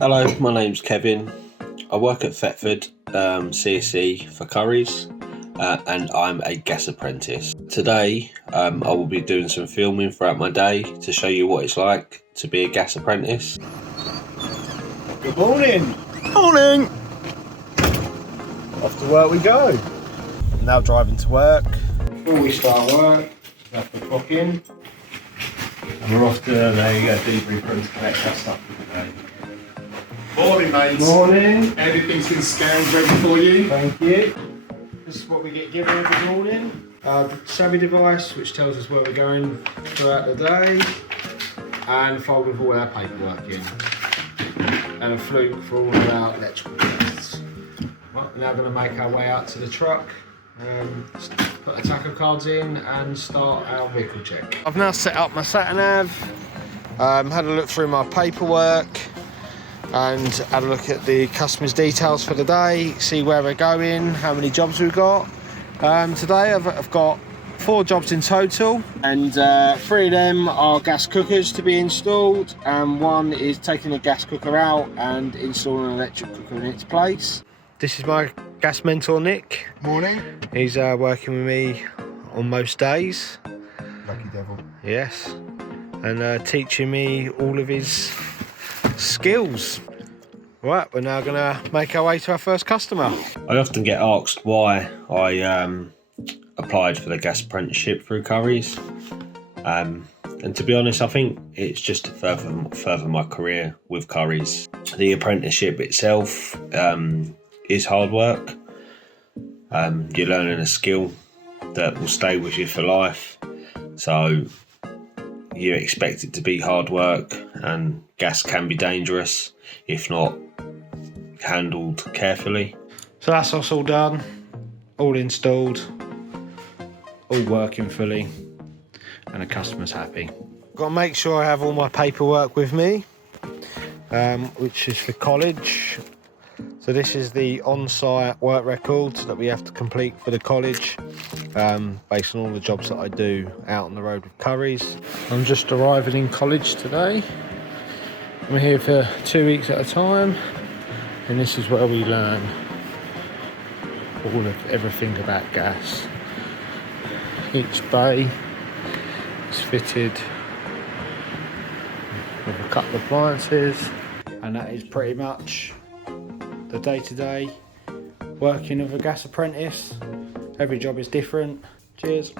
Hello, my name's Kevin. I work at Thetford CSE for Currys and I'm a gas apprentice. Today I will be doing some filming throughout my day to show you what it's like to be a gas apprentice. Good morning! Morning! Off to work we go. I'm now driving to work. Before we start work, we have to clock in. And we're off to, there you go, debrief room to collect our stuff for the day. Morning, mate. Morning. Everything's been scanned ready for you. Thank you. This is what we get given every morning. The savvy device, which tells us where we're going throughout the day. And a folder with all our paperwork in. And a fluke for all of our electrical tests. Right, we're now going to make our way out to the truck. Put the tacho cards in and start our vehicle check. I've now set up my sat-nav, had a look through my paperwork and had a look at the customer's details for the day, see where we're going, how many jobs we've got. Today I've got 4 jobs in total, and 3 of them are gas cookers to be installed, and 1 is taking the gas cooker out and installing an electric cooker in its place. This is my gas mentor, Nick. Morning. He's working with me on most days. Lucky devil. Yes. And teaching me all of his skills. Right, we're now gonna make our way to our first customer. I often get asked why I applied for the gas apprenticeship through Currys. And to be honest, I think it's just to further my career with Currys. The apprenticeship itself is hard work. You're learning a skill that will stay with you for life, so you expect it to be hard work, and gas can be dangerous if not handled carefully. So that's us all done, all installed, all working fully, and the customer's happy. Got to make sure I have all my paperwork with me, which is for college. So this is the on-site work records that we have to complete for the college, based on all the jobs that I do out on the road with Currys. I'm just arriving in college today. I'm here for 2 weeks at a time, and this is where we learn all of everything about gas. Each bay is fitted with a couple of appliances, and that is pretty much the day-to-day working of a gas apprentice. Every job is different. Cheers.